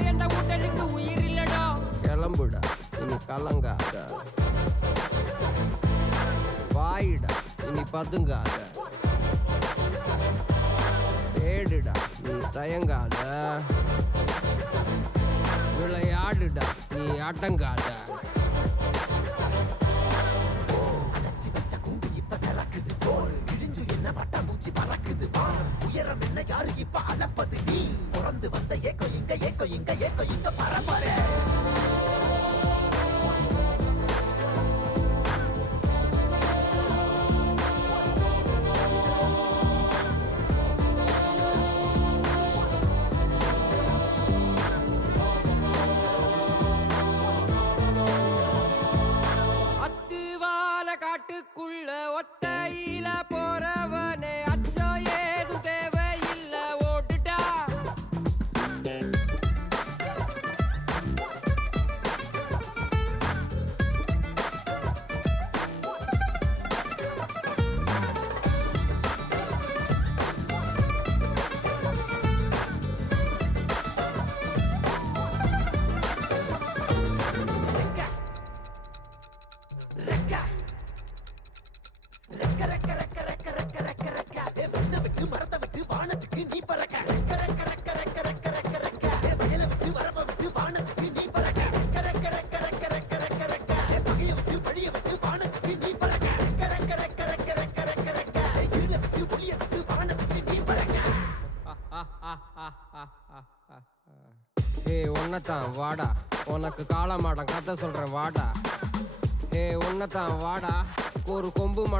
பயந்த உடலுக்கு உயிர் இல்லடா. கிளம்புடா. இனி கலங்காத. வாயிடா. இனி பதுங்காத. தேடுடா. நீ தயங்காத. விளையாடுடா. நீ அடங்காத. பூச்சி பறக்குது. வா உயரம் என்ன யாரு? இப்ப அளப்பது நீ. பிறந்து வந்த ஏக்கோ இங்க ஏக்கோ இங்க ஏக்கோ இங்க பரம்பரை. காட்டுக்குள்ள ஒத்த ரெக்க நீ பறக்க ரெக்க ரெக்க ரெக்க ரெக்க ரெக்க ரெக்க ரெக்க ஏ வயலை விட்டு வரப்ப விட்டு வானத்துக்கு நீ பறக்க ரெக்க ரெக்க ரெக்க ரெக்க ரெக்க ஏய் ஒன்னதான் வாடா. உனக்கு காலமாடம் கதை சொல்றேன் வாடா. ஏ உன்னதான் வாடா. ஒரு கொம்பு மட